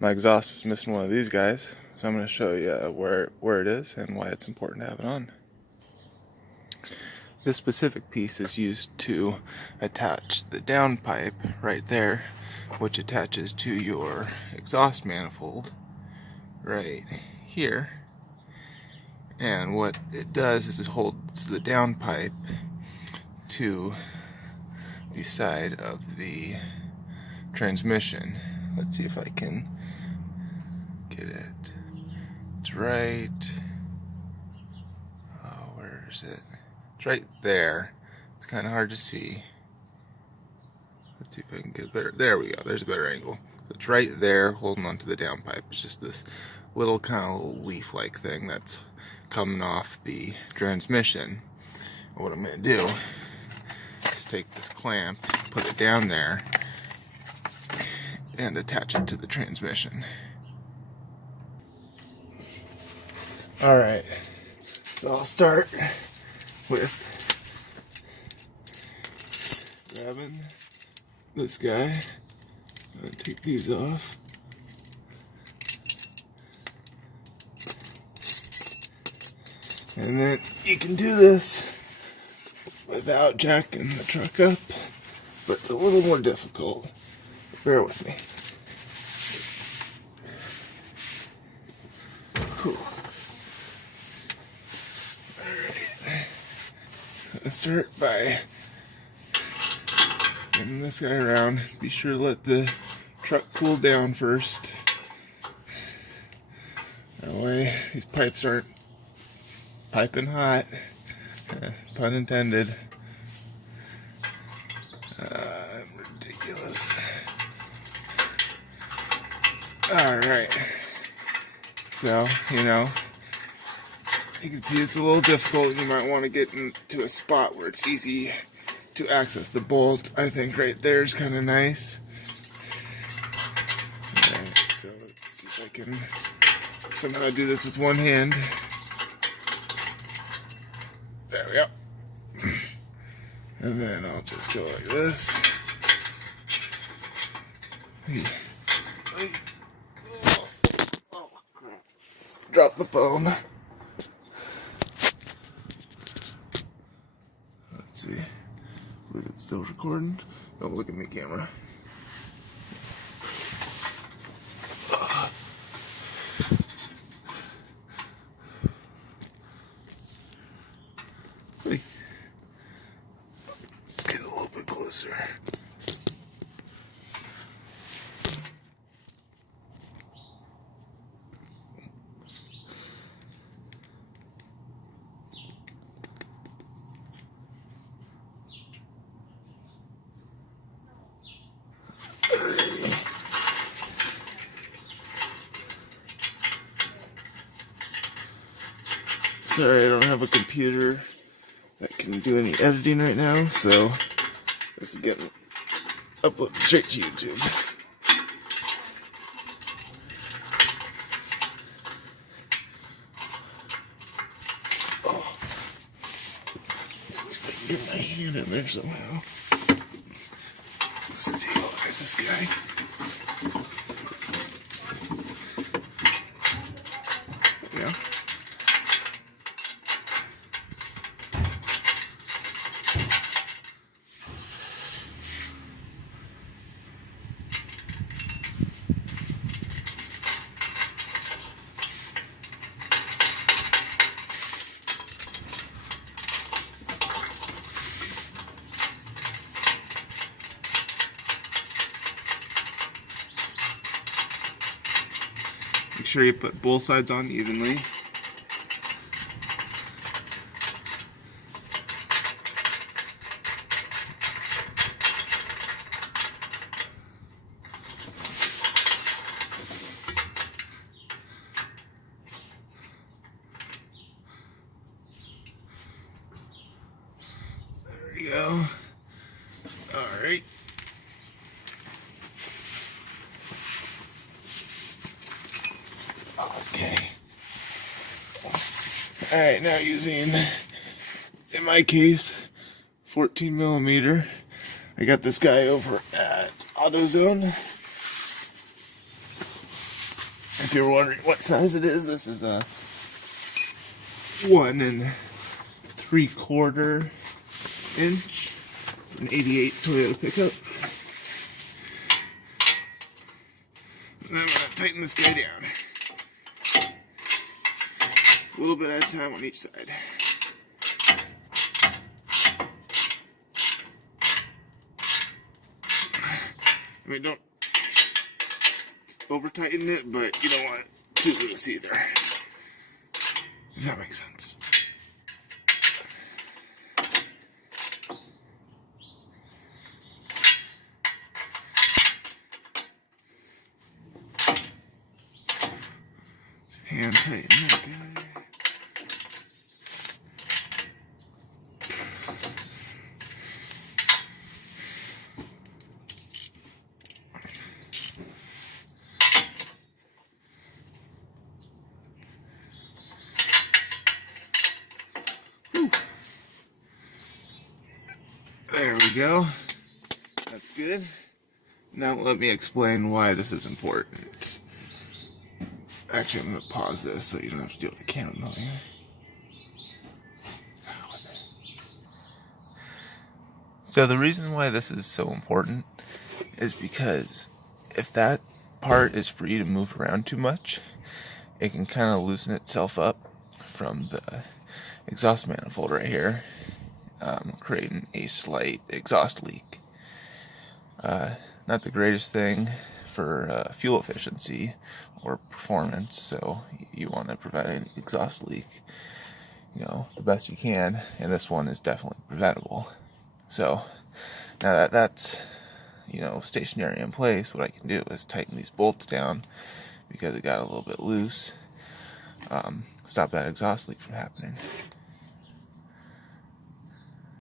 My exhaust is missing one of these guys, so I'm going to show you where it is and why it's important to have it on. This specific piece is used to attach the downpipe right there, which attaches to your exhaust manifold right here. And what it does is it holds the downpipe to the side of the transmission. Let's see if I can get it. It's right. Oh, where is it? It's right there. It's kind of hard to see. Let's see if I can get better. There we go. There's a better angle. So it's right there, holding onto the downpipe. It's just this little kind of little leaf-like thing that's coming off the transmission. And what I'm going to do is take this clamp, put it down there, and attach it to the transmission. Alright, so I'll start with grabbing this guy. I'm going to take these off. And then you can do this without jacking the truck up, but it's a little more difficult. Bear with me. Alright. Let's start by getting this guy around. Be sure to let the truck cool down first. That way these pipes aren't piping hot. Pun intended. Ridiculous. Alright. So, you can see it's a little difficult. You might want to get into a spot where it's easy to access the bolt. I think right there is kind of nice. Alright, so let's see if I can somehow do this with one hand. There we go. And then I'll just go like this. Oh, crap. Drop the phone. Let's see. I believe it's still recording. Don't look at me, camera. Hey. Let's get a little bit closer. Sorry, I don't have a computer that can do any editing right now, so this is getting uploaded straight to YouTube. Oh. Let's see if I can get my hand in there somehow. Stabilize this guy. Yeah. Make sure you put both sides on evenly. There we go. All right. Okay. Alright, now using, in my case, 14 millimeter. I got this guy over at AutoZone. If you're wondering what size it is, this is a 1 3/4 inch, an '88 Toyota pickup. And then I'm going to tighten this guy down. A little bit at a time on each side. I mean, don't over tighten it, but you don't want it too loose either. If that makes sense. Hand tighten that guy. There we go. That's good. Now let me explain why this is important. Actually, I'm going to pause this so you don't have to deal with the camera noise. So the reason why this is so important is because if that part is free to move around too much, it can kind of loosen itself up from the exhaust manifold right here, creating a slight exhaust leak. Not the greatest thing for fuel efficiency or performance, so you want to prevent an exhaust leak, the best you can, and this one is definitely preventable. So now that that's stationary in place, what I can do is tighten these bolts down because it got a little bit loose, stop that exhaust leak from happening.